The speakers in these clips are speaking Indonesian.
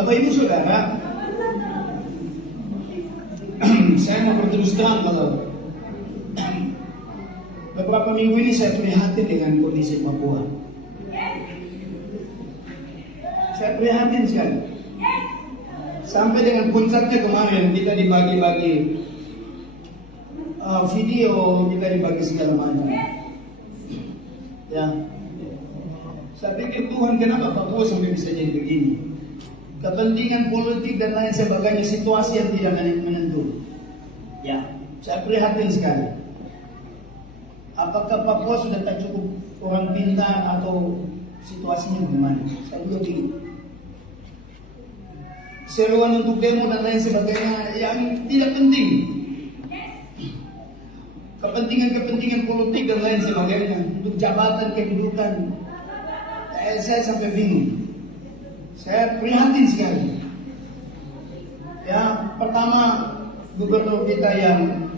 Bapak Ibu Saudara, saya mau berterus terang kalau beberapa minggu ini saya prihatin dengan kondisi Papua. Saya prihatin sekali. Sampai dengan puncaknya kemarin kita dibagi-bagi video, kita dibagi segala macam. Ya, saya pikir Tuhan, kenapa Papua sampai bisa jadi begini? Kepentingan politik dan lain sebagainya, situasi yang tidak menentu. Ya, saya prihatin sekali. Apakah Papua sudah tak cukup orang pintar atau situasinya bagaimana? Saya juga bingung. Seruan untuk demo dan lain sebagainya yang tidak penting. Kepentingan politik dan lain sebagainya untuk jabatan, kedudukan. Saya sampai bingung. Saya prihatin sekali. Ya, pertama gubernur kita yang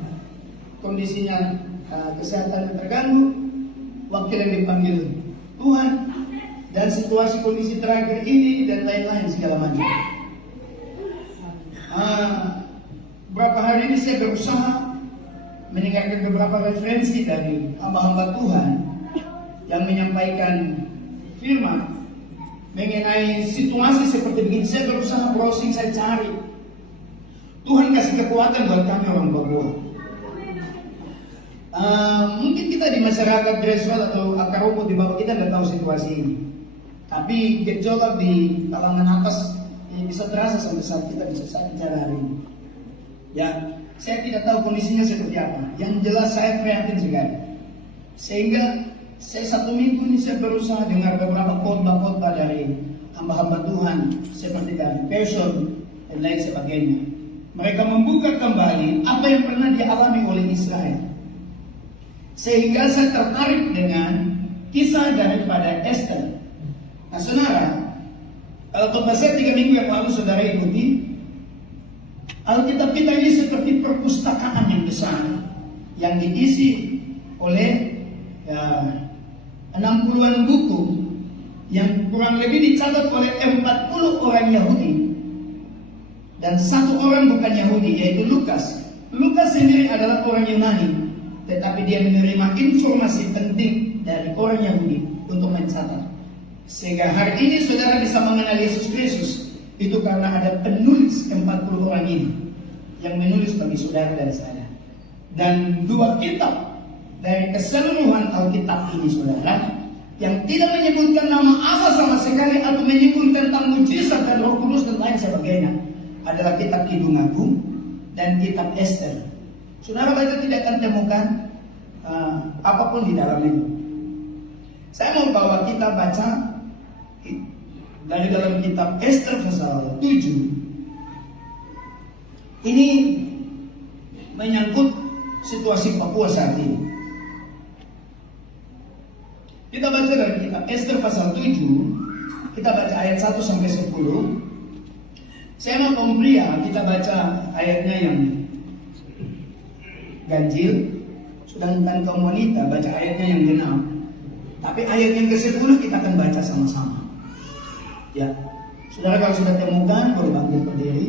kondisinya kesehatan terganggu, wakil yang dipanggil Tuhan, dan situasi kondisi terakhir ini dan lain-lain segala macam. Beberapa hari ini saya berusaha mendengarkan beberapa referensi dari hamba-hamba Tuhan yang menyampaikan firman mengenai situasi seperti begini. Saya berusaha browsing, saya cari. Tuhan kasih kekuatan buat kami orang Papua. Mungkin kita di masyarakat Grassroots atau akar rumput di bawah kita tidak tahu situasi ini. Tapi gejolak di kalangan atas bisa terasa sampai saat kita bisa bicara hari ini. Ya, saya tidak tahu kondisinya seperti apa. Yang jelas saya prihatin sekali. Sehingga saya 1 minggu ini saya berusaha dengar beberapa khotbah-khotbah dari hamba-hamba Tuhan seperti dari Person dan lain sebagainya. Mereka membuka kembali apa yang pernah dialami oleh Israel. Sehingga saya tertarik dengan kisah daripada Esther. Nah, saudara, kalau khotbah saya 3 minggu yang lalu saudara ikuti, Alkitab kita ini seperti perpustakaan yang besar yang diisi oleh 60-an buku yang kurang lebih dicatat oleh 40 orang Yahudi dan 1 orang bukan Yahudi, yaitu Lukas. Lukas sendiri adalah orang Yunani, tetapi dia menerima informasi penting dari orang Yahudi untuk mencatat. Sehingga hari ini saudara bisa mengenal Yesus Kristus itu karena ada penulis 40 orang ini yang menulis bagi saudara dan saya. Dan 2 kitab dari keseluruhan Alkitab ini saudara yang tidak menyebutkan nama Allah sama sekali atau menyebut tentang mujizat dan Roh Kudus dan lain sebagainya adalah kitab Kidung Agung dan kitab Esther. Saudara baca tidak akan temukan apapun di dalam itu. Saya mau bawa kita baca dari dalam kitab Esther pasal 7. Ini menyangkut situasi Papua saat ini. Kita baca dari kitab Esther pasal 7. Kita baca ayat 1 sampai 10. Saya mau kaum pria, kita baca ayatnya yang ganjil. Sedangkan kaum wanita baca ayatnya yang genap. Tapi ayat yang ke-10 kita akan baca sama-sama. Ya, saudara kalau sudah temukan, boleh bangkit berdiri.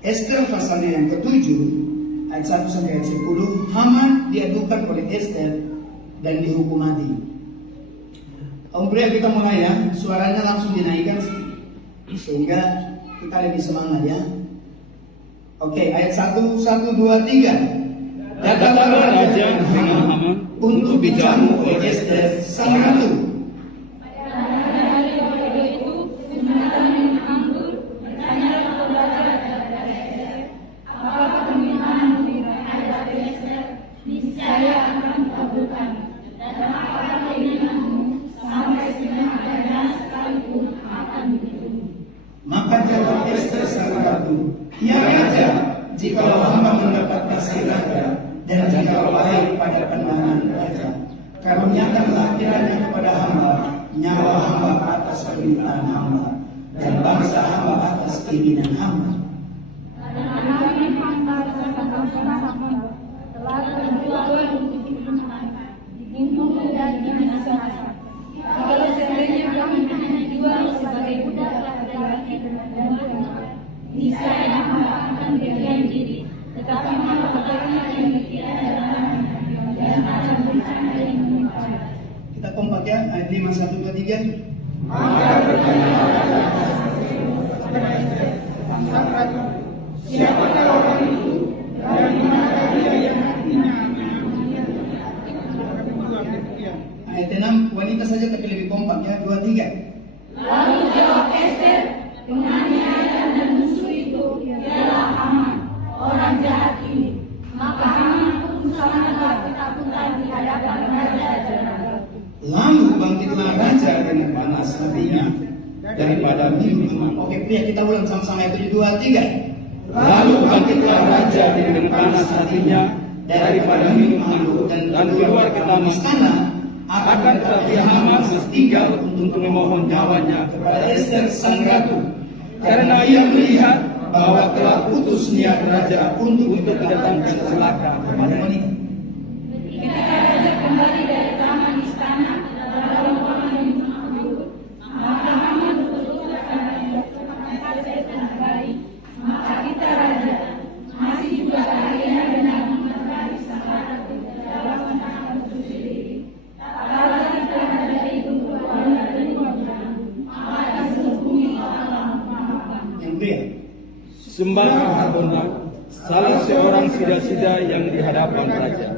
Esther pasalnya yang ke-7, ayat 1 sampai ayat 10. Haman diadukan oleh Esther dan dihukum mati. Om pria kita mulai ya, suaranya langsung dinaikkan sehingga kita lebih semangat ya. Oke, ayat 1, 1, 2, 3. Datanglah raja Haman untuk dijamu oleh Esther sang ratu. Maka jawab Esther sang ratu, ya raja, jikalau hamba mendapat kasih raja dan jikalau baik pada pandangan raja, karuniakanlah kiranya kepada hamba nyawa hamba atas permintaan hamba dan bangsa hamba atas keinginan hamba. Kalau seandainya kami hanya dijual sebagai budak dapat ya ayat 5, 1, 2, 3. Maka bertanya kepada Ester sang ratu, siapakah orang itu dan manakah dia yang hatinya Ayat 6, wanita saja tapi lebih kompak ya, 2, 3. Lalu jawab Ester, penganiayaan dan musuh itu ialah Haman, orang jahat ini. Maka Haman pun sangatlah ketakutan di hadapan raja dan ratu. Lalu bangkitlah raja dengan panas hatinya daripada mimpi. Oke, pria kita ulang sama-sama ayat 7, 2, 3. Lalu bangkitlah raja dengan panas hatinya daripada mimpi dan keluar ke taman istana. Akan tetapi Haman masih tinggal untuk memohon nyawanya kepada Ester sang ratu, karena ia melihat bahwa telah putus niat raja untuk mendatangkan celaka kepada wanita. Ketika raja kembali dari taman istana dalam ruangan yang makhluk, maka Haman berkata kepada Ester dan baik, maka kita raja masih juga akhirnya benar mengetahui sang ratu dalam menahan musuh sendiri. Kalau kita dari bentuk wanita dan maka seluruh bumi akan Yang pria. Sembara Harbona, salah seorang sida-sida yang di hadapan raja.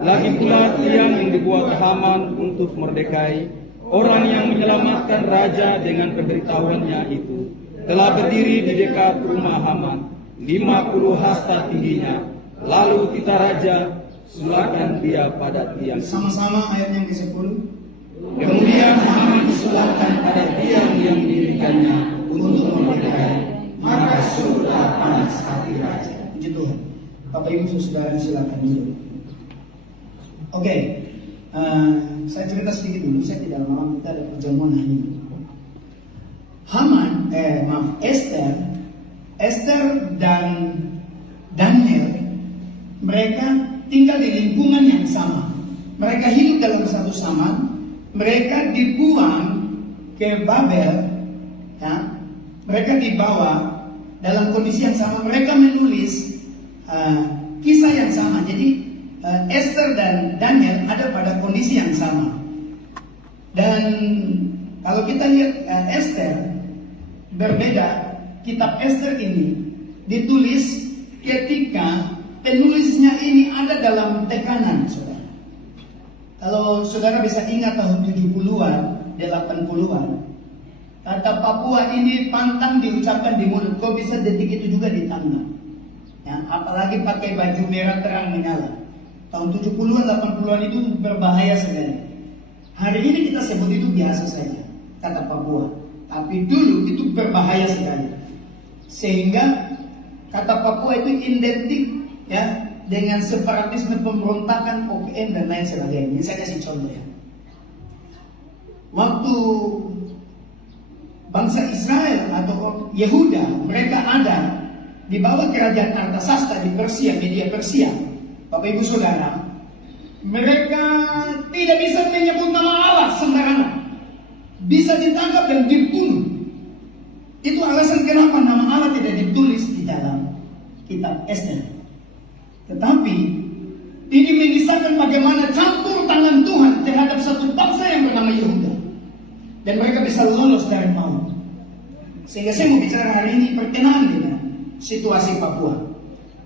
Lagi pula tiang yang dibuat Haman untuk merdekai orang yang menyelamatkan raja dengan pemberitahuannya itu telah berdiri di dekat rumah Haman, 50 hasta tingginya. Lalu kita raja sulahkan dia pada tiang. Sama-sama ayat yang ke-10. Kemudian Haman disulahkan pada tiang yang didirikannya untuk merdekai. Maka surutlah panas hati raja. Puji Tuhan. Bapak Ibu Saudara silakan dulu. Oke, saya cerita sedikit dulu. Saya tidak lama, kita ada perjamuan hari ini. Esther dan Daniel, mereka tinggal di lingkungan yang sama. Mereka hidup dalam satu zaman. Mereka dibuang ke Babel, ya. Mereka dibawa dalam kondisi yang sama. Mereka menulis kisah yang sama. Jadi Esther dan Daniel ada pada kondisi yang sama. Dan kalau kita lihat Esther berbeda. Kitab Esther ini ditulis ketika penulisnya ini ada dalam tekanan, saudara. Kalau saudara bisa ingat tahun 70-an, 80-an, kata Papua ini pantang diucapkan di mulut. Kau bisa detik itu juga ditanam. Ya, apalagi pakai baju merah terang menyala. Tahun 70-an, 80-an itu berbahaya sekali. Hari ini kita sebut itu biasa saja, kata Papua. Tapi dulu itu berbahaya sekali. Sehingga kata Papua itu identik ya dengan separatisme, pemberontakan, OPM dan lain sebagainya. Ini saya kasih contoh ya. Waktu bangsa Israel atau Yehuda, mereka ada di bawah kerajaan Artasasta di Persia, Media Persia. Bapak Ibu Saudara, mereka tidak bisa menyebut nama Allah sembarangan. Bisa ditangkap dan dibunuh. Itu alasan kenapa nama Allah tidak ditulis di dalam kitab Esther. Tetapi ini mengisahkan bagaimana campur tangan Tuhan terhadap satu bangsa yang bernama Yehuda. Dan mereka bisa lolos dari maut. Sehingga saya mau bicara hari ini perkenaan dengan situasi Papua.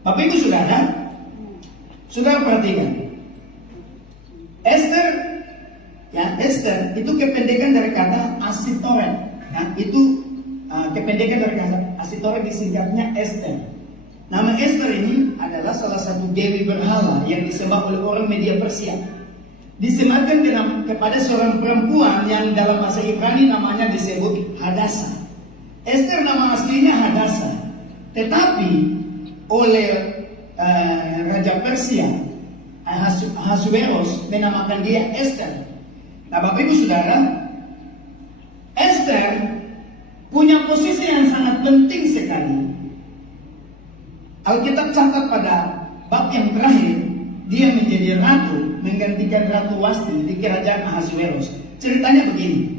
Bapak Ibu Saudara, saudara perhatikan. Esther itu kependekan dari kata Asitoret. Ya, itu kependekan dari kata Asitoret, disingkatnya Esther. Nama Esther ini adalah salah satu dewi berhala yang disembah oleh orang Media Persia. Disematkan kepada seorang perempuan yang dalam bahasa Ibrani namanya disebut Hadasa. Esther nama aslinya Hadasa, tetapi oleh Raja Persia Ahasuerus menamakan dia Esther. Nah, Bapak Ibu Saudara, Esther punya posisi yang sangat penting sekali. Alkitab catat pada bab yang terakhir, dia menjadi ratu, menggantikan Ratu Wasti di kerajaan Ahasuerus. Ceritanya begini.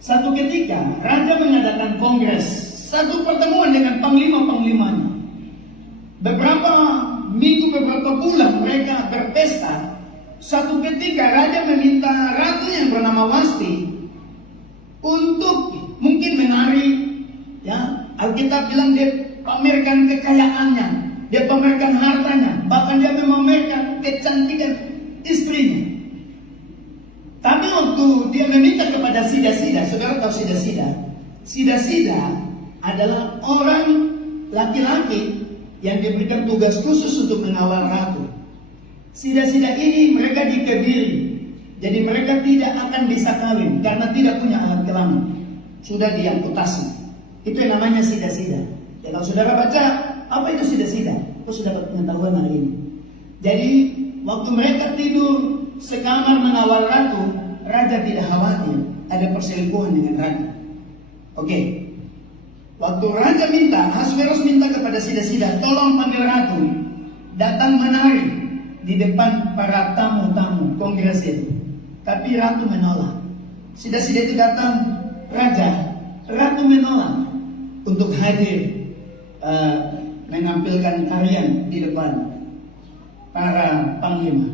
Satu ketika raja mengadakan kongres, satu pertemuan dengan panglima-panglimanya. Beberapa minggu, beberapa bulan mereka berpesta Suatu ketika raja meminta ratu yang bernama Wasti untuk mungkin menari, ya. Alkitab bilang dia pamerkan kekayaannya, dia pamerkan hartanya, bahkan dia memamerkan kecantikan istrinya. Tapi waktu dia meminta kepada Sida-Sida, saudara tahu Sida-Sida? Sida-Sida adalah orang laki-laki yang diberikan tugas khusus untuk mengawal ratu. Sida-sida ini mereka dikebiri, jadi mereka tidak akan bisa kawin karena tidak punya alat kelamin, sudah diamputasi. Itu yang namanya sida-sida. Ya, kalau saudara baca apa itu sida-sida, kau sudah dapat pengetahuan hari ini. Jadi waktu mereka tidur sekamar mengawal ratu, raja tidak khawatir ada perselingkuhan dengan ratu. Oke. Waktu raja minta, Ahasveros minta kepada Sida-Sida, tolong panggil ratu datang menari di depan para tamu-tamu kongres itu. Tapi ratu menolak. Sida-Sida itu datang, ratu menolak untuk hadir menampilkan tarian di depan para panglima.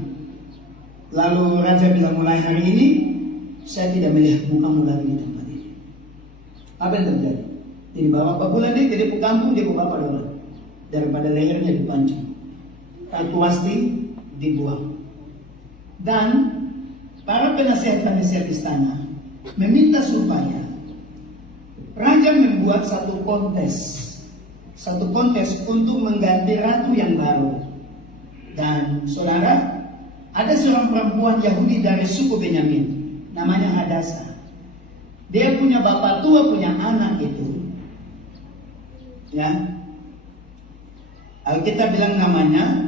Lalu raja bilang, mulai hari ini saya tidak melihat mukamu lagi di tempat ini. Apa yang terjadi? Jadi bawa babulan dia jadi kampung, dia buka dolar daripada lehernya dipancing. Ratu Wasti dibuang. Dan para penasihat-penasihat istana meminta supaya raja membuat satu kontes untuk mengganti ratu yang baru. Dan saudara, ada seorang perempuan Yahudi dari suku Benyamin, namanya Hadasa. Dia punya bapak tua, punya anak itu. Ya, Alkitab bilang namanya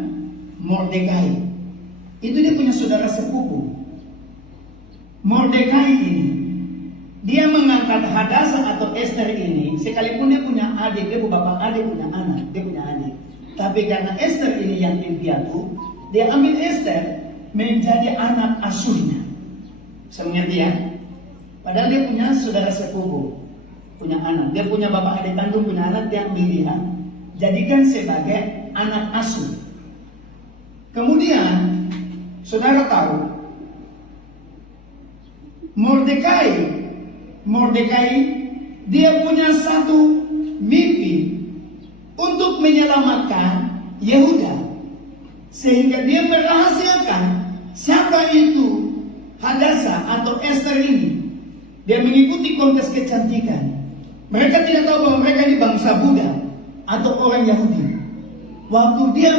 Mordekai. Itu dia punya saudara sepupu. Mordekai ini, dia mengangkat Hadasa atau Esther ini, sekalipun dia punya adik, dia bapak adik punya anak, dia punya adik. Tapi karena Esther ini yang piatu, dia ambil Esther menjadi anak asuhnya. Bisa mengerti ya? Padahal dia punya saudara sepupu, punya anak. Dia punya bapak adik kandung, punya anak, dia ambil dia, jadikan sebagai anak asuh. Kemudian, saudara tahu, Mordekai, dia punya satu mimpi untuk menyelamatkan Yehuda, sehingga dia merahasiakan siapa itu Hadasa atau Esther ini. Dia mengikuti kontes kecantikan. Mereka tidak tahu bahwa mereka ini bangsa Buddha atau orang Yahudi. Waktu dia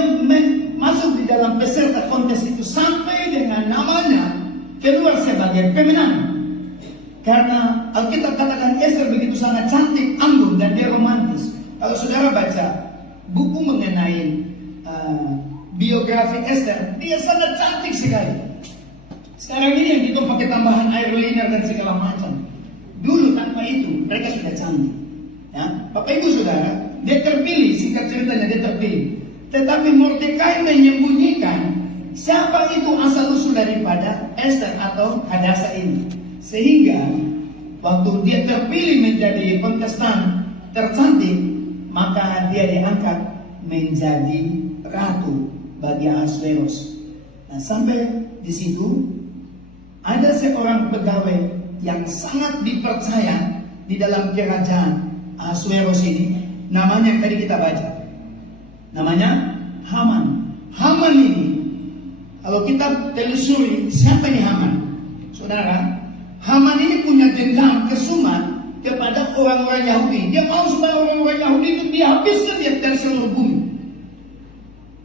masuk di dalam peserta kontes itu, sampai dengan namanya keluar sebagai pemenang. Karena Alkitab katakan Esther begitu sangat cantik, anggun, dan dia romantis. Kalau saudara baca buku mengenai biografi Esther, dia sangat cantik sekali. Sekarang ini yang kita pakai tambahan eyeliner dan segala macam. Dulu tanpa itu mereka sudah cantik. Ya, Bapak Ibu Saudara, dia terpilih, singkat ceritanya dia terpilih. Tetapi Mordekai menyembunyikan siapa itu asal usul daripada Esther atau Hadasa ini. Sehingga waktu dia terpilih menjadi kontestan tercantik, maka dia diangkat menjadi ratu bagi Ahasveros. Nah, sampai di situ ada seorang pegawai yang sangat dipercaya di dalam kerajaan Ahasveros ini, namanya yang tadi kita baca, namanya Haman. Haman ini, kalau kita telusuri siapa ini Haman, saudara, Haman ini punya dendam kesumat kepada orang-orang Yahudi. Dia mau supaya orang-orang Yahudi itu dihabiskan dari seluruh bumi.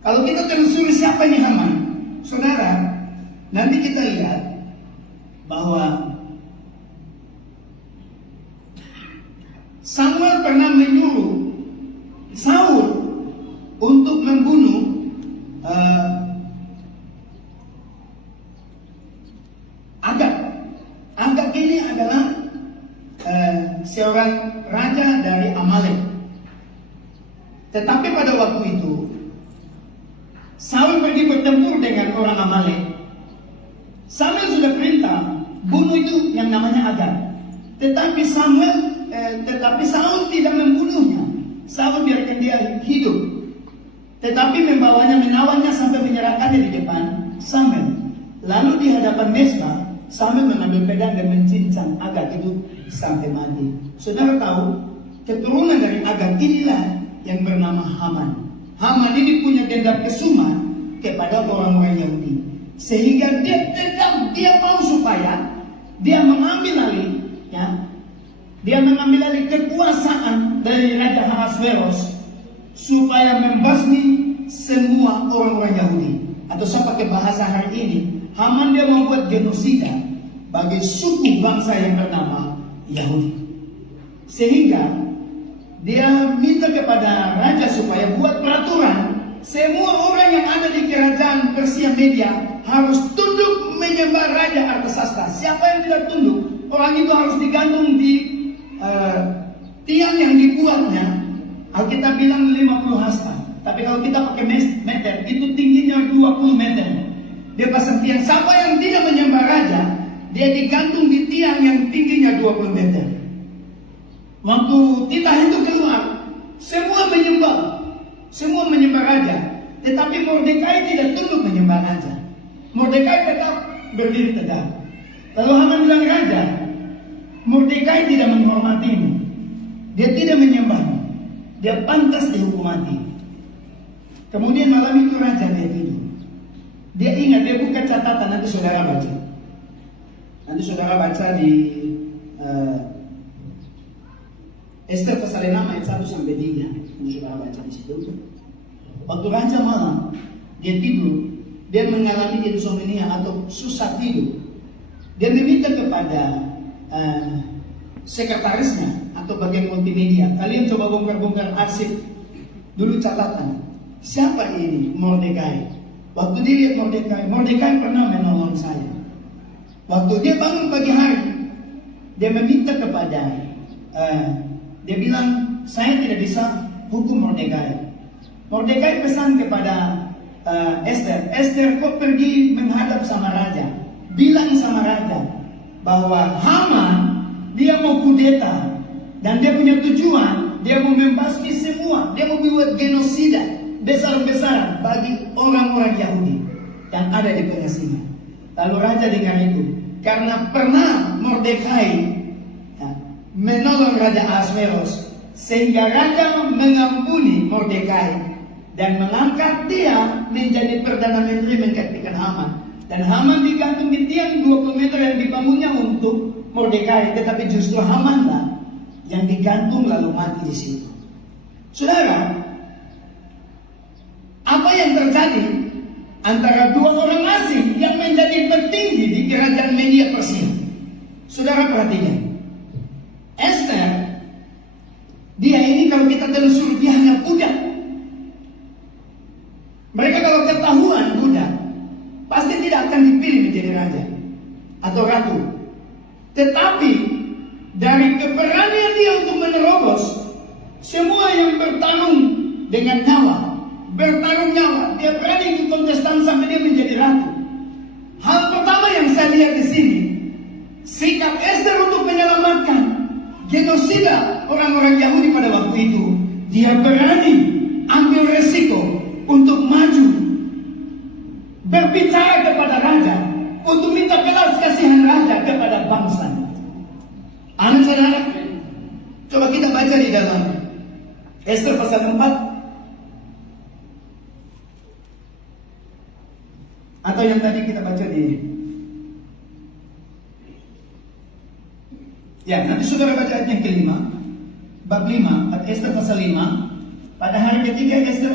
Kalau kita telusuri siapa ini Haman, saudara, nanti kita lihat bahwa Samuel pernah menyuruh Saul untuk membunuh Agag. Agag ini adalah seorang raja dari Amalek. Tetapi pada waktu itu Saul pergi bertempur dengan orang Amalek. Samuel sudah perintah bunuh itu yang namanya Agag. Tetapi Saul tidak membunuhnya. Saul biarkan dia hidup. Tetapi membawanya, menawannya sampai menyerahkannya di depan Samuel. lalu di hadapan Mesbah sambil mengambil pedang dan mencincang Agag itu sampai mati. Saudara tahu, keturunan dari Agag inilah yang bernama Haman. Haman ini punya dendam kesumat kepada orang-orang Yahudi, sehingga dia dendam, dia mau supaya dia mengambil alih, ya, dia mengambil alih kekuasaan dari Raja Ahasveros supaya membasmi semua orang-orang Yahudi. Atau saya pakai bahasa hari ini, Haman dia membuat genosida bagi suku bangsa yang bernama Yahudi. Sehingga dia minta kepada raja supaya buat peraturan, semua orang yang ada di kerajaan Persia Media harus tunduk menyembah Raja Artasasta. Siapa yang tidak tunduk, orang itu harus digantung di tiang yang dibuatnya. Alkitab bilang 50 hasta, tapi kalau kita pakai meter, itu tingginya 20 meter. Dia pasang tiang. Siapa yang tidak menyembah raja, dia digantung di tiang yang tingginya 20 meter. Waktu titah itu keluar, semua menyembah raja. Tetapi Mordekai tidak tunduk menyembah raja. Mordekai tetap berdiri tegak. Lalu Haman bilang, raja, Mordekai tidak menghormatimu, dia tidak menyembahmu, dia pantas dihukum mati. Kemudian malam itu raja dia tidur. Dia ingat, dia buka catatan, nanti saudara baca. Nanti saudara baca di Ester pasal 6 ayat 1 sampai 3. Nanti saudara baca di situ. Waktu raja malam, dia tidur, dia mengalami insomnia atau susah tidur. Dia meminta kepada sekretarisnya atau bagian multimedia, kalian coba bongkar-bongkar arsip dulu catatan. Siapa ini Mordekai? Waktu dia lihat Mordekai pernah menolong saya. Waktu dia bangun pagi hari, dia meminta kepada, dia bilang, saya tidak bisa hukum Mordekai. Mordekai pesan kepada Ester, kau pergi menghadap sama raja, bilang sama raja bahwa Haman dia mau kudeta dan dia punya tujuan, dia mau membasmi semua, dia mau buat genosida besar-besaran bagi orang-orang Yahudi yang ada di Palestina. Lalu raja dengar itu, karena pernah Mordekai menolong Raja Ahasveros, sehingga raja mengampuni Mordekai dan mengangkat dia menjadi perdana menteri menggantikan Haman. Dan Haman digantung di tiang 20 meter yang dibangunnya untuk Mordekai, tetapi justru Haman lah yang digantung lalu mati di situ. Saudara, apa yang terjadi antara dua orang asing yang menjadi petinggi di kerajaan Media Persia? Saudara perhatikan, Ester, dia ini kalau kita telusur dia hanya budak. Mereka kalau ketahuan budak, pasti tidak akan dipilih menjadi raja atau ratu. Tetapi dari keberanian dia untuk menerobos semua yang bertarung dengan nyawa, dia berani untuk kontestan sampai dia menjadi ratu. Hal pertama yang saya lihat di sini, sikap Ester untuk menyelamatkan genosida orang-orang Yahudi pada waktu itu. Dia berani ambil resiko untuk maju, berbicara kepada raja, untuk minta belas kasihan raja kepada bangsa. Anak saudara, coba kita baca di dalam Ester pasal 4, atau yang tadi kita baca di, ya nanti saudara baca ayat yang kelima, bab 5, Ester pasal 5. Pada hari ketiga Ester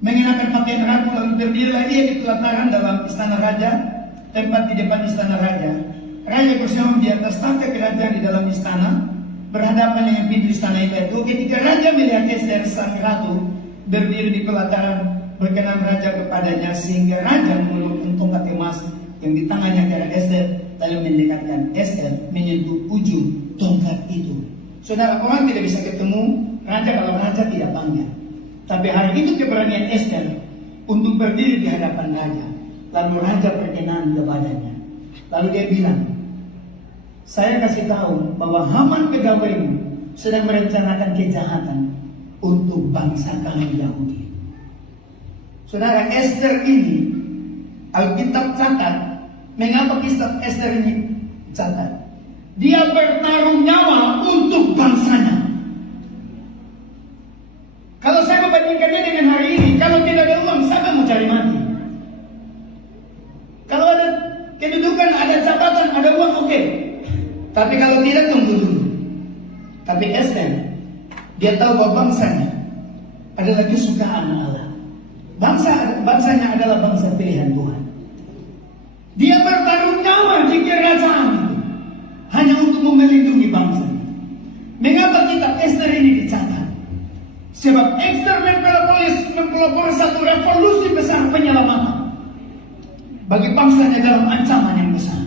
mengenakan pakaian ratu, lalu berdirilah ia di pelataran dalam istana raja, tempat di depan istana raja. Raja bersemayam di atas takhta kerajaan di dalam istana, berhadapan dengan pintu istana itu. Ketika raja melihat Ester sang ratu berdiri di pelataran, berkenan raja kepadanya, sehingga raja mengelukkan tongkat emas yang di tangannya kepada Ester, lalu mendekatkan Ester menyentuh ujung tongkat itu. Saudara, orang tidak bisa ketemu raja kalau raja tidak bangga. Tapi hari itu keberanian Ester untuk berdiri di hadapan raja. Lalu raja berkenan kepadanya. Lalu dia bilang, saya kasih tahu bahwa Haman pegawaimu sedang merencanakan kejahatan untuk bangsa kami Yahudi. Saudara, Ester ini Alkitab catat, mengapa kisah Esther ini catat? Dia bertaruh nyawa untuk bangsanya. Kalau saya membandingkan ini dengan hari ini, kalau tidak ada uang, siapa mau cari mati? Kalau ada kedudukan, ada jabatan, ada uang, oke. Tapi kalau tidak, tunggu dulu. Tapi Esther, dia tahu bahwa bangsanya adalah kesukaan Allah. Bangsanya adalah bangsa pilihan Tuhan. Dia bertaruh nyawa di kerajaan itu hanya untuk melindungi bangsa. Mengapa kitab Esther ini dicatat? Sebab Esther mempelopori satu revolusi besar penyelamatan bagi bangsanya dalam ancaman yang besar.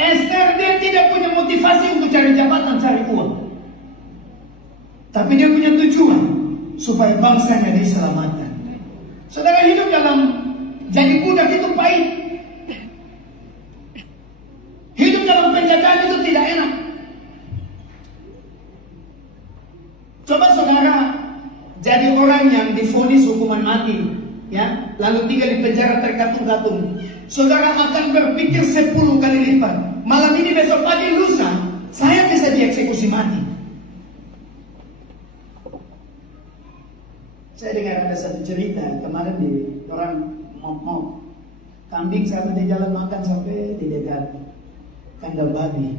Esther dia tidak punya motivasi untuk cari jabatan, cari uang. Tapi dia punya tujuan supaya bangsanya diselamatkan. Saudara, hidup dalam jadi budak itu pahit. Hidup dalam penjagaan itu tidak enak. Coba saudara jadi orang yang divonis hukuman mati, ya, lalu tinggal di penjara terkatung-katung. Saudara akan berpikir 10 kali lipat. Malam ini, besok pagi, lusa, saya bisa dieksekusi mati. Saya dengar ada satu cerita kemarin di orang mau kambing sampai di jalan makan sampai di dekat kandang babi.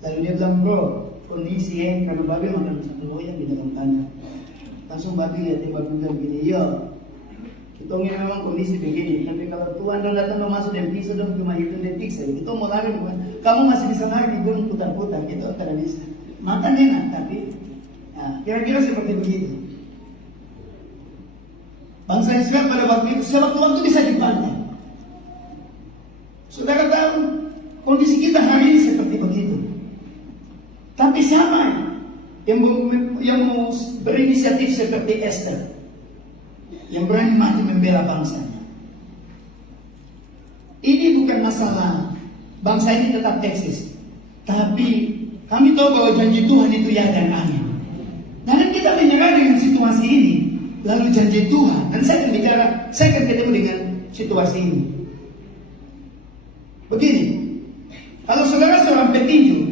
Lalu dia bilang, bro, kondisi kandang babi makan satu loyang di dalam kandang. Langsung babi lihat babi bilang gini, yo, kita memang kondisi begini. Tapi kalau Tuhan datang mau masuk dan pisau dong cuma hitung detik saja, kita mau lari bukan? Kamu masih bisa lari di gunung putar-putar, itu tidak bisa. Makan enak, tapi ya, kira-kira seperti begitu. Bangsa Israel pada waktu itu, sewaktu-waktu bisa dibantai. Saudara tahu, kondisi kita hari ini seperti begitu. Tapi sama yang mau berinisiatif seperti Esther, yang berani mati membela bangsanya. Ini bukan masalah bangsa ini tetap eksis, tapi kami tahu bahwa janji Tuhan itu ya dan amin. Dan kita menyerah dengan situasi ini, lalu janji Tuhan, dan saya akan ketemu dengan situasi ini. Begini, kalau saudara seorang petinju,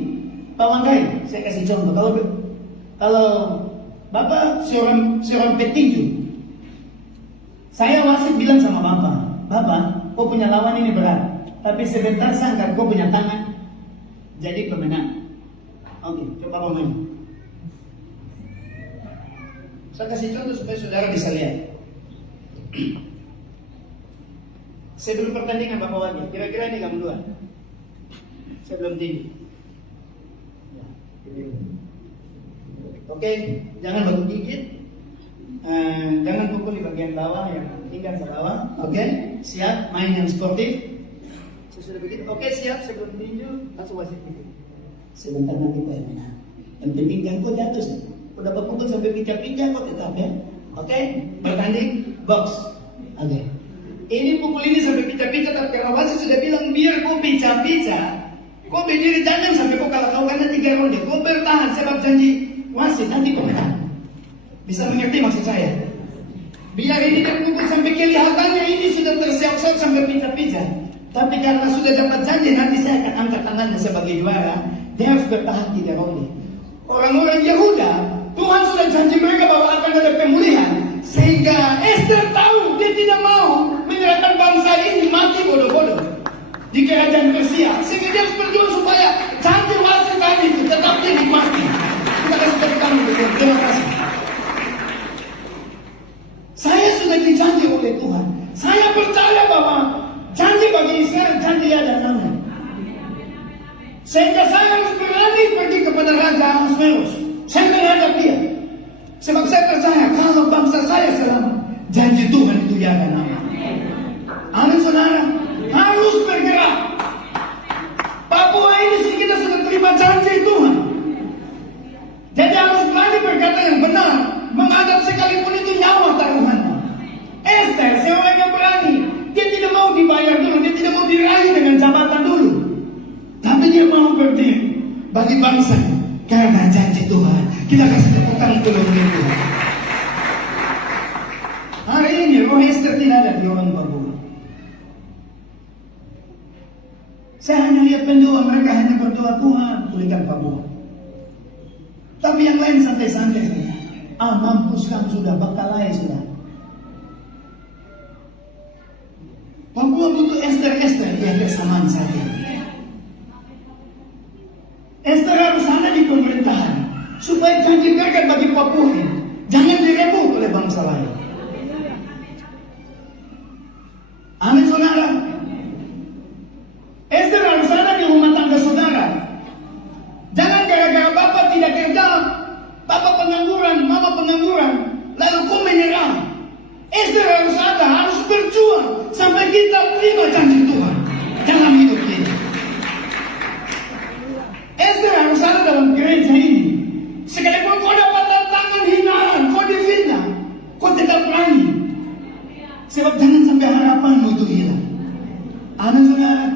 Pak Manggai, saya kasih contoh. Kalau Bapak seorang petinju, saya wasit bilang sama Bapak, kau punya lawan ini berat, tapi sebentar sangka kau punya tangan, jadi pemenang. Oke, coba Bapak main. Saya kasih contoh supaya saudara bisa lihat. Sebelum pertandingan Bapak Wadi, kira-kira ini kamu dua. Saya belum tinggi. Oke, jangan baku gigit. Jangan pukul di bagian bawah, yang tinggal ke bawah. Oke, siap, main yang sportif. Sudah begitu. Oke, siap, sebelum tinju langsung wasit gitu. Sebentar nanti Pak Emina. Yang penting jangan kau jatuh sih. Kau dapat pukul sampai pincang-pincang kau tetap ya. Oke, bertanding box. Oke. Ini pukul ini sampai pincang-pincang, tapi karena wasit sudah bilang biar kau pincang-pincang, kau berdiri jangan sampai kau kalah, kau kena 3 ronde. Kau bertahan sebab janji wasit nanti pemenang. Bisa mengerti maksud saya? Biar ini terpukul sampai kelihatannya ini sudah terseok-seok sampai pincang-pincang. Tapi karena sudah dapat janji nanti saya akan angkat tangannya sebagai juara, dia harus bertahan 3 ronde. Orang-orang Yehuda, Tuhan sudah janji mereka bahwa akan ada pemulihan. Sehingga Esther tahu dia tidak mau menyerahkan bangsa ini mati bodoh-bodoh di kerajaan Persia. Sehingga dia harus berjuang supaya janji wasit tadi itu tetap dinikmati. Kita kasih tepuk tangan betul. Terima kasih. Saya sudah dijanji oleh Tuhan. Saya percaya bahwa janji bagi Israel janji ada nama. Sehingga saya harus berani pergi kepada Raja Ahasuerus. Saya menghadap dia. Sebab saya percaya kalau bangsa saya selamat, janji Tuhan itu ya ada nama. Amin saudara. Harus bergerak. Papua ini kita sudah terima janji Tuhan. Jadi harus berani berkata yang benar. Menganggap sekalipun itu nyawa taruhannya. Esther seorang yang berani. Dia tidak mau dibayar dulu. Dia tidak mau diraih dengan jabatan dulu. Tapi dia mau berdiri bagi bangsa karena janji Tuhan. Kita kasih tepuk tangan dulu itu. Hari ini roh Esther tidak ada di orang Papua. Saya hanya lihat pendoa, mereka hanya berdoa, Tuhan pulihkan Papua. Tapi yang lain santai-santai saja. Mampus kamu sudah, bakalai sudah. Papua butuh Ester yang kesamaan saja. Ester harus ada di pemerintahan supaya janji berkat bagi Papua ini jangan direbut oleh bangsa lain. Amin saudara. Ester harus ada di rumah tangga saudara. Jangan gara-gara bapak tidak kerja, bapak pengangguran, mama pengangguran, lalu kau menyerah. Ester harus ada, harus berjuang sampai kita terima janji Tuhan dalam hidup kita. Ester harus ada dalam gereja ini. Sekalipun kau dapat tantangan hinaan, kau difitnah, kau tetap berani. Sebab jangan sampai harapanmu itu hilang. Amin saudara.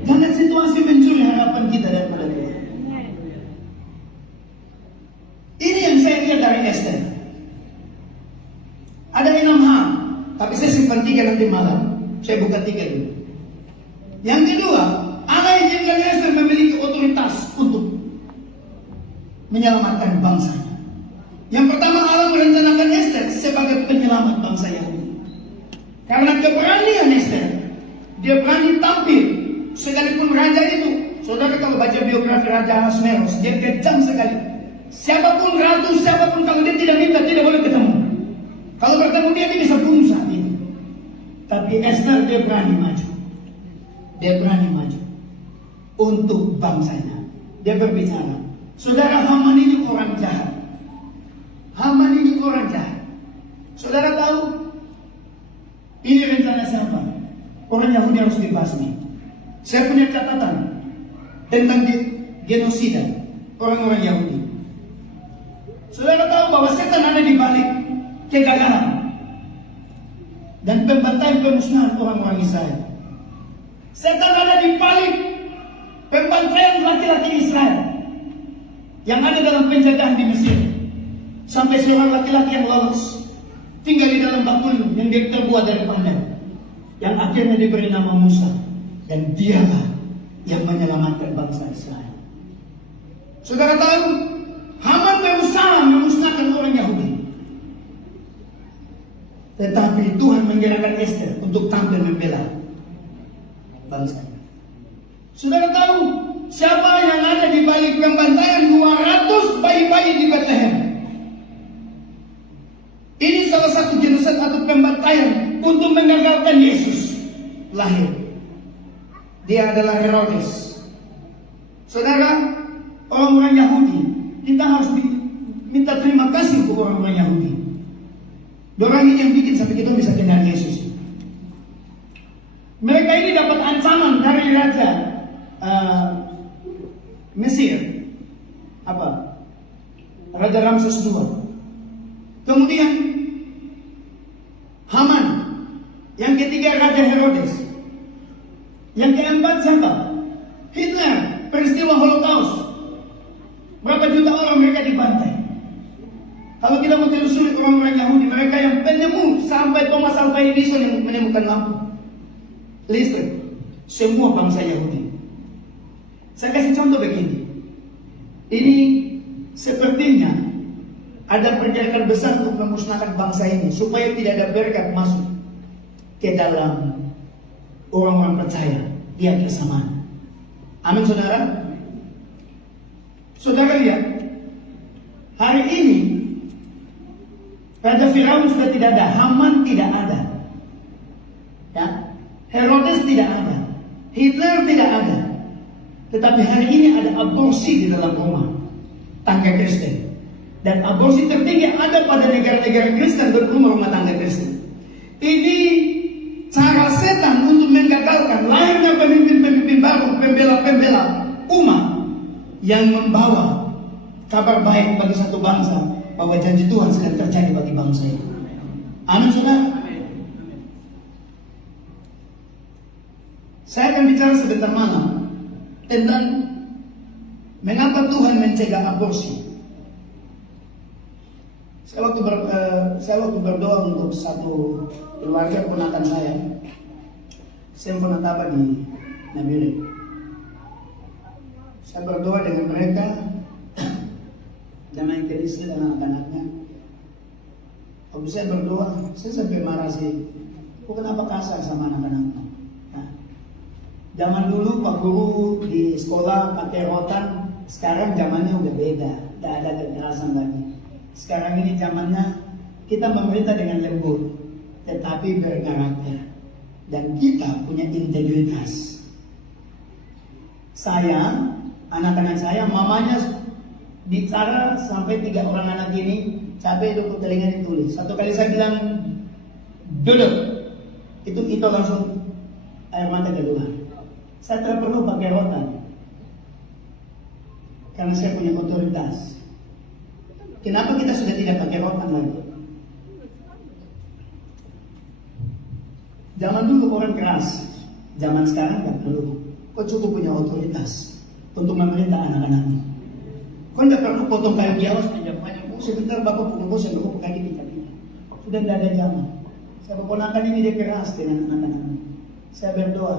Jangan situasi mencuri harapan kita daripada Tuhan. Ini yang saya lihat dari Ester. Ada 6 hal, tapi saya simpan 3 nanti malam. Saya buka 3 dulu. Yang kedua, Allah izinkan Ester memiliki otoritas untuk menyelamatkan bangsanya. Yang pertama, Allah merencanakan Ester sebagai penyelamat bangsa Yahudi. Karena keberanian Ester, dia berani tampil. Sekalipun raja itu, saudara kalau baca biografi Raja Ahasveros, dia kejam sekali. Siapapun ratu, siapapun kalau dia tidak minta, tidak boleh ketemu. Kalau bertemu dia bisa bunuh saat ini. Tapi Ester dia berani maju. Dia berani maju untuk bangsanya. Dia berbicara. Saudara, Haman ini orang jahat. Haman ini orang jahat. Saudara tahu? Ini rencana siapa? Orang Yahudi harus dibasmi. Saya punya catatan tentang genosida orang-orang Yahudi. Saudara tahu bahwa setan ada di balik kegagalan dan pembantaian pemusnahan orang-orang Israel. Setan ada di balik pembantaian laki-laki Israel yang ada dalam penjajahan di Mesir. Sampai seorang laki-laki yang lolos tinggal di dalam bakul yang terbuat dari pandan, yang akhirnya diberi nama Musa. Dan dialah yang menyelamatkan bangsa Israel. Saudara tahu, Haman berusaha memusnahkan orang Yahudi. Tetapi Tuhan menggerakkan Ester untuk tampil membela bangsa. Saudara tahu, siapa yang ada di balik pembantaian 200 bayi-bayi di Bethlehem? Ini salah satu genocide atau pembantaian untuk menggagalkan Yesus lahir. Dia adalah Herodes. Saudara, orang-orang Yahudi, kita harus minta terima kasih untuk orang-orang Yahudi. Orang ini yang bikin sampai kita bisa kenal Yesus. Mereka ini dapat ancaman dari Raja Mesir. Raja Ramses II. Kemudian Haman. Yang ketiga Raja Herodes. Yang keempat siapa? Hitler, peristiwa Holocaust. Berapa juta orang mereka dibantai. Kalau kita mau telusuri orang-orang Yahudi, mereka yang penemu sampai Thomas Alva Edison yang menemukan lampu listrik. Semua bangsa Yahudi. Saya kasih contoh begini. Ini sepertinya ada pergerakan besar untuk memusnahkan bangsa ini supaya tidak ada berkat masuk ke dalam orang-orang percaya dia kesamaan. Amin saudara. Saudara lihat, hari ini Raja Firaun sudah tidak ada, Haman tidak ada, ya, Herodes tidak ada, Hitler tidak ada. Tetapi hari ini ada aborsi di dalam rumah tangga Kristen. Dan aborsi tertinggi ada pada negara-negara Kristen berumah rumah tangga Kristen. Ini cara setan untuk menggagalkan lahirnya pemimpin-pemimpin baru, pembela-pembela umat yang membawa kabar baik bagi satu bangsa bahwa janji Tuhan sedang terjadi bagi bangsa itu. Amin saudara. Saya akan bicara sebentar malam tentang mengapa Tuhan mencegah aborsi. Saya waktu berdoa untuk satu keluarga ponakan saya pernah tabat di Nabire. Saya berdoa dengan mereka, jamaah istri dan anak-anaknya. Waktu saya berdoa, saya sampai marah sih. Kok kenapa kasar sama anak-anaknya? Nah, zaman dulu Pak Guru di sekolah pakai rotan, sekarang zamannya udah beda, tidak ada kekerasan lagi. Sekarang ini zamannya kita memerintah dengan lembut, tetapi berkarakter, dan kita punya integritas. Saya, anak-anak saya, mamanya bicara sampai 3 orang anak ini, sampai duduk telinga ditulis. Satu kali saya bilang duduk, itu langsung air mata keluar. Saya tidak perlu pakai rotan, karena saya punya otoritas. Kenapa kita sudah tidak pakai rotan lagi? Zaman dulu orang keras, zaman sekarang nggak perlu. Kau cukup punya otoritas untuk memerintah anak-anakmu. Kau tidak perlu potong kayu biawas panjang-panjang. Sebentar bapak pukul bos yang pukul kaki kita. Sudah tidak ada zaman. Saya keponakan ini dia keras dengan anak-anaknya. Saya berdoa.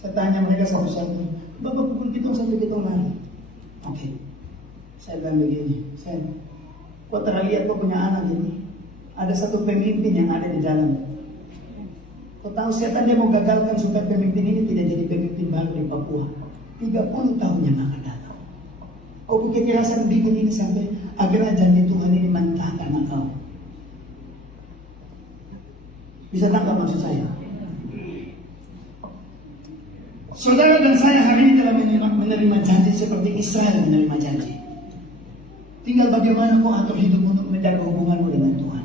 Saya tanya mereka satu-satu. Bapak pukul kita satu lagi. Oke. Saya bilang begini. Kau terlihat kau punya anak ini. Ada satu pemimpin yang ada di dalam. Kau tahu setan dia mau gagalkan supaya pemimpin ini tidak jadi pemimpin baru di Papua. 30 tahun yang akan datang. Oh, kekerasan bikin ini sampai agar janji Tuhan ini mentah karena kau. Bisa tangkap maksud saya? Saudara dan saya hari ini telah menerima janji seperti Israel menerima janji. Tinggal bagaimana kau atur hidup untuk menjaga hubunganmu dengan Tuhan.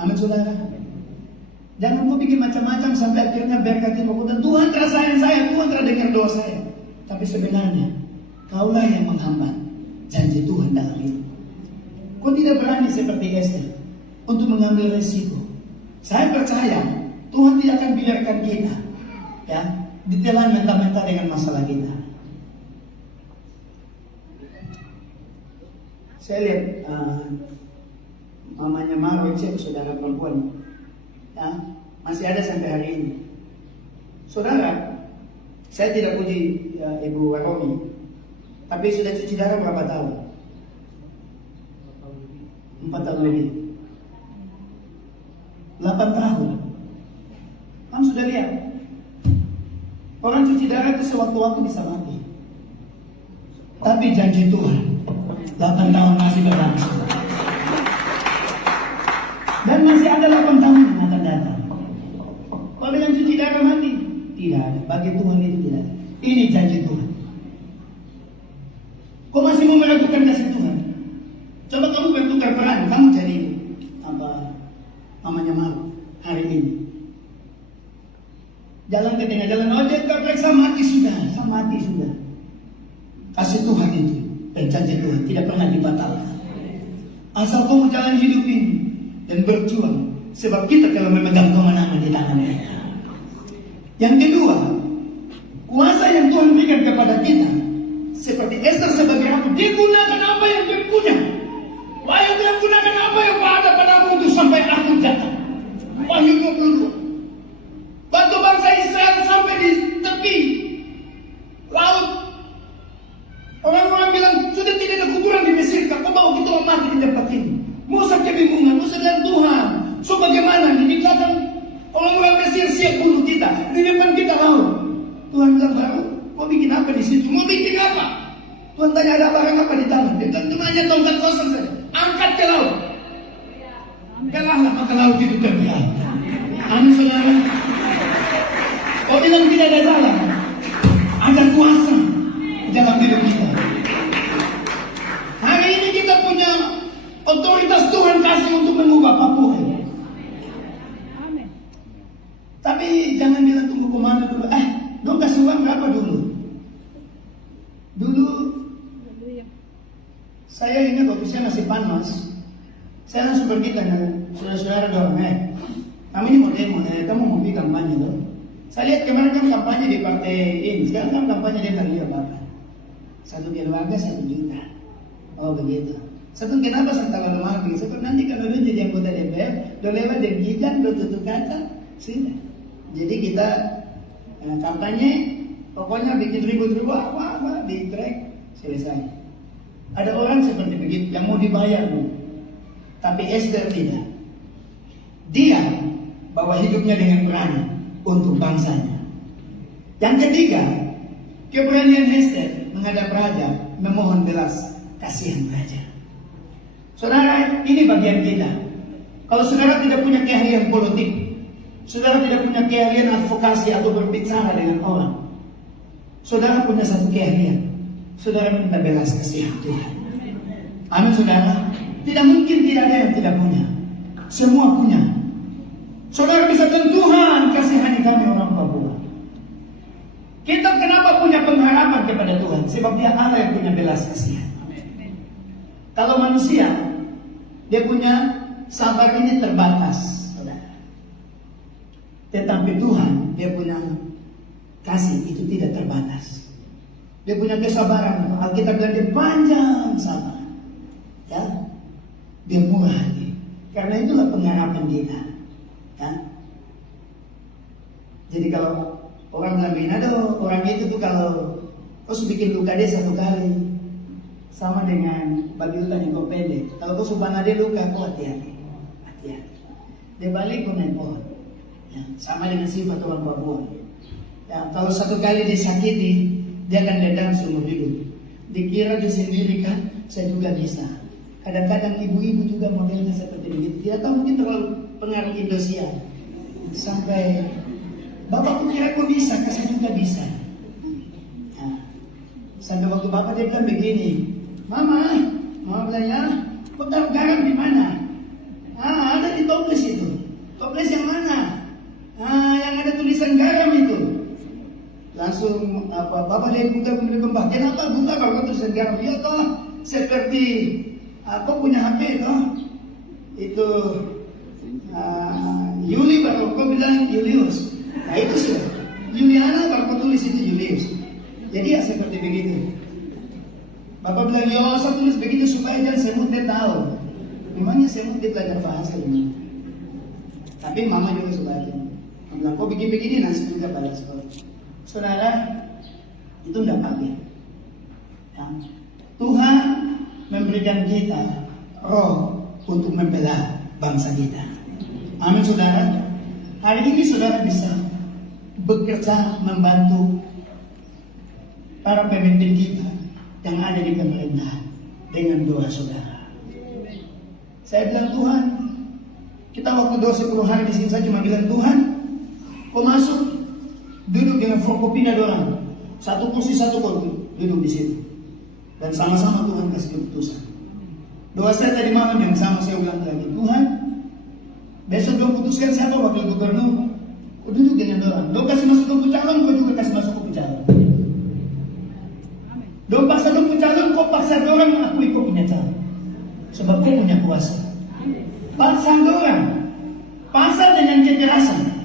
Amin saudara. Jangan kau bikin macam-macam sampai akhirnya berkati dan Tuhan telah sayang saya, Tuhan telah dengar doa saya. Tapi sebenarnya kaulah yang menghambat janji Tuhan dalam hidup. Kau tidak berani seperti Esther untuk mengambil resiko. Saya percaya Tuhan tidak akan biarkan kita ya ditelan mentah-mentah dengan masalah kita. Saya lihat mamanya Marwin, saudara perempuan. Ya, masih ada sampai hari ini. Saudara, saya tidak puji Ibu Waromi, tapi sudah cuci darah berapa tahun? 4 tahun lebih. 8 tahun. Kamu sudah lihat? Orang cuci darah itu sewaktu-waktu bisa mati. Tapi janji Tuhan 8 tahun masih berlangsung. Dan masih ada 8 tahun yang akan datang. Kalau yang cuci darah mati, tidak ada. Bagi Tuhan itu tidak ada. Ini janji Tuhan. Kau masih mau melakukan kasih Tuhan? Coba kamu bertukar peran, kamu jadi mamanya malu hari ini. Jalan ke tengah jalan, dia terperiksa mati sudah, Kasih Tuhan itu dan janji Tuhan tidak pernah dibatalkan. Asal kamu jalan hidup ini dan berjuang, sebab kita telah memegang kemenangan di tangan kita. Yang kedua, kuasa yang Tuhan berikan kepada kita, seperti Esther sebagai aku, dia gunakan apa yang dia punya. Wahyu dia gunakan apa yang ada padamu untuk sampai aku datang. Wahyu 22. Bantu bangsa Israel sampai di tepi laut. Orang-orang bilang sudah tidak ada kuburan di Mesir, kau bawa kita mati di tempat ini. Musa kebingungan, Musa dan Tuhan. So bagaimana di belakang orang-orang Mesir siap bunuh kita, di depan kita laut. Tuhan bilang, baru kau bikin apa di situ? Mau bikin apa? Tuhan tanya ada barang apa di tangan? Dia cuma hanya tongkat kosong saja. Angkat ke laut. Kalahlah maka laut itu terbelah. Amin saudara. Kau bilang tidak ada jalan. Ada kuasa dalam hidup kita. Hari ini kita punya otoritas Tuhan kasih untuk mengubah Papua. Tapi jangan bilang tunggu komando dulu. Dong kasih uang berapa dulu? Dulu saya ingat waktu saya masih panas, saya langsung pergi tanya saudara-saudara dorong, kami ini mau demo, kamu mau pergi kampanye loh. Saya lihat kemarin kan kampanye di partai ini, sekarang kan kampanye di Bali Bapak. 1 keluarga 1 juta. Oh begitu. Satu kenapa saya terlalu mahal? Sebab nanti kalau dia jadi anggota DPR, udah lewat dari kijang, udah tutup kata, sudah. Jadi kita kampanye Pokoknya bikin ribut-ribut apa di track selesai. Ada orang seperti begitu yang mau dibayar, Bu. Tapi Esther tidak. Dia bawa hidupnya dengan berani untuk bangsanya. Yang ketiga, keberanian Esther menghadap raja, memohon belas kasihan raja. Saudara, ini bagian kita. Kalau saudara tidak punya keahlian politik, saudara tidak punya keahlian advokasi atau berbicara dengan orang, saudara punya satu keahlian. Saudara minta belas kasihan Tuhan. Amin, saudara. Tidak mungkin tidak ada yang tidak punya. Semua punya. Saudara bisa Tuhan kasihani kami orang Papua. Kita kenapa punya pengharapan kepada Tuhan? Sebab Dia Allah yang punya belas kasihan. Kalau manusia, dia punya sabar ini terbatas, saudara. Tetapi Tuhan, Dia punya kasih itu tidak terbatas. Dia punya kesabaran. Alkitab bilang dia panjang sabar. Ya, dia murah hati. Karena itulah pengharapan kita. Ya. Jadi kalau orang bilang begini, aduh orang itu tuh kalau kau bikin luka dia satu kali, sama dengan babi hutan yang kau pendek. Kalau kau subhana dia luka, kau hati-hati. Hati-hati. Dia balik kau naik pohon. Ya, sama dengan sifat orang Papua. Ya, kalau satu kali disakiti, dia akan dendam seumur hidup. Dikira dia sendiri kan, saya juga bisa. Kadang-kadang ibu-ibu juga modelnya seperti begitu. Tidak tahu mungkin terlalu pengaruh Indosiar. Sampai bapak kira kok bisa, saya juga bisa. Nah, sampai waktu bapak dia bilang begini, Mama bilang ya, kok taruh garam di mana? Ada di toples itu. Toples yang mana? Yang ada tulisan garam itu. Langsung bapak dia buka kembang. Kenapa buka kalau tulisan garam? Ya toh seperti kau punya HP toh itu Yuli baru kau bilang Julius. Nah itu sudah Juliana baru kau tulis itu Julius. Jadi ya seperti begitu. Bapak bilang yo saya tulis begitu supaya jangan semut dia tahu. Memangnya semut dia belajar bahasa ini. Tapi mama juga sebaliknya. Bilang kau bikin begini nasi juga pada sekolah. Saudara, itu tidak pakai. Ya. Tuhan memberikan kita roh untuk membela bangsa kita. Amin, saudara. Hari ini saudara bisa bekerja membantu para pemimpin kita yang ada di pemerintahan dengan doa saudara. Saya bilang Tuhan, kita waktu doa 10 hari di sini saya cuma bilang Tuhan, kau masuk duduk dengan Forkopimda dorang, satu kursi satu kursi duduk di situ, dan sama-sama Tuhan kasih keputusan. Doa saya tadi malam yang sama saya ulang lagi, Tuhan, besok kau putuskan siapa wakil gubernur, kau duduk dengan dorang, kau kasih masuk ke calon, kau juga kasih masuk ke calon. Kau paksa ke calon, kau paksa dorang mengakui kau punya calon, sebab kau punya kuasa. Paksa dorang, paksa dengan kekerasan,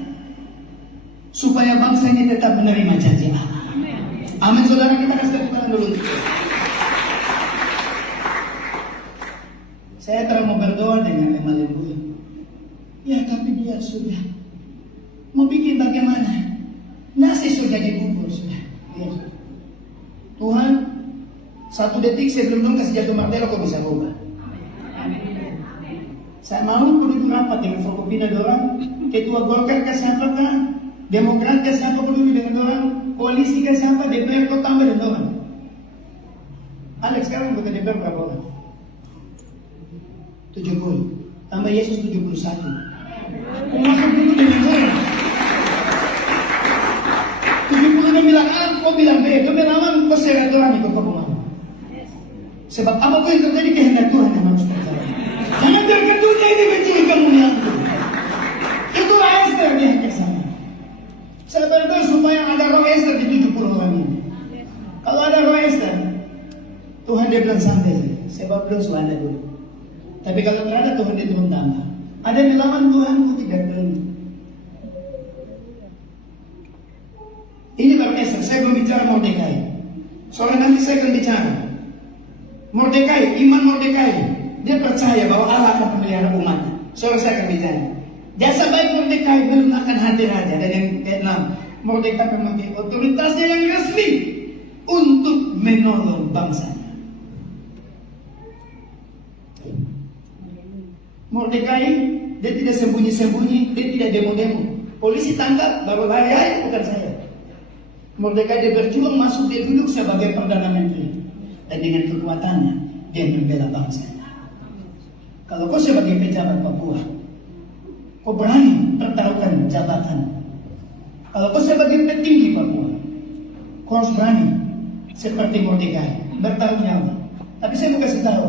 supaya bangsa ini tetap menerima janji Allah. Amin, saudara, kita kasih tepuk tangan dulu. Saya terus mau berdoa dengan Lemah Lembu. Ya tapi dia sudah mau bikin bagaimana? Nasi sudah dibungkus sudah. Ya. Tuhan, 1 detik sebelum dong kasih jatuh martelo kau bisa rubah. Saya mau kudu rapat dengan Forkopimda dorang, ketua Golkar kasih apa kan? Demokrat ke siapa peduli dengan orang, koalisi ke siapa, DPR kau tambah dengan orang. Alex sekarang bukan DPR berapa orang? 70. Tambah Yesus 71. Masuk dulu dengan orang. 70 dia bilang A, kau bilang B, kau bilang A, kau serat orang ikut kau mau. Sebab apapun yang terjadi kehendak Tuhan yang harus terjadi. Jangan biarkan dunia ini mencuri kemuliaan Tuhan. Itulah Esther di hati sana. Saya berdoa supaya ada roh Esther di 70 orang ini. Kalau ada roh Esther, Tuhan dia bilang santai, sebab belum sudah ada dulu. Tapi kalau tidak ada, Tuhan dia turun tambah. Ada yang bilang Tuhan ku tidak perlu. Ini baru Esther. Saya belum bicara Mordekai. Soalnya nanti saya akan bicara Mordekai, iman Mordekai. Dia percaya bahwa Allah akan memelihara umatnya. Soalnya saya akan bicara jasa baik Mordekai belum akan hadir raja. Dan yang ke-6, Mordekai memakai otoritasnya yang resmi untuk menolong bangsanya. Mordekai, dia tidak sembunyi-sembunyi, dia tidak demo-demo. Polisi tangkap, baru lari, itu bukan saya. Mordekai dia berjuang masuk, dia duduk sebagai Perdana Menteri. Dan dengan kekuatannya, dia membela bangsa. Kalau kau sebagai pejabat Papua, kau berani pertaruhkan jabatan. Kalau kau sebagai petinggi Papua, kau harus berani seperti Mordekai bertaruh nyawa. Tapi saya mau kasih tahu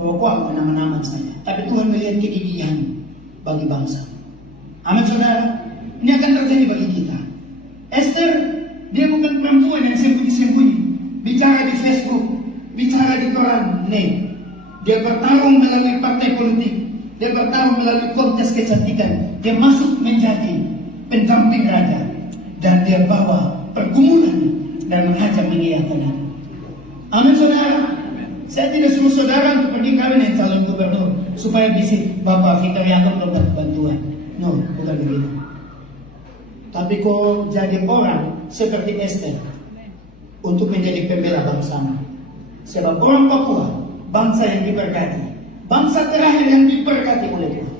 bahwa kau akan aman-aman saja. Tapi Tuhan melihat kegigihan bagi bangsa. Amin saudara, ini akan terjadi bagi kita. Esther, dia bukan perempuan yang sembunyi-sembunyi, bicara di Facebook, bicara di koran. Nih, dia bertarung melalui partai politik, dia bertarung melalui kontes kecantikan, dia masuk menjadi pendamping raja, dan dia bawa pergumulan dan raja mengiyakan. Amin saudara. Saya tidak suruh saudara untuk pergi kawin dengan calon gubernur supaya bisa Bapak Victor Yaakob dapat bantuan. No, bukan begitu. Tapi kau jadi orang seperti Esther untuk menjadi pembela bangsa. Sebab orang Papua bangsa yang diberkati, bangsa terakhir yang diberkati oleh Tuhan.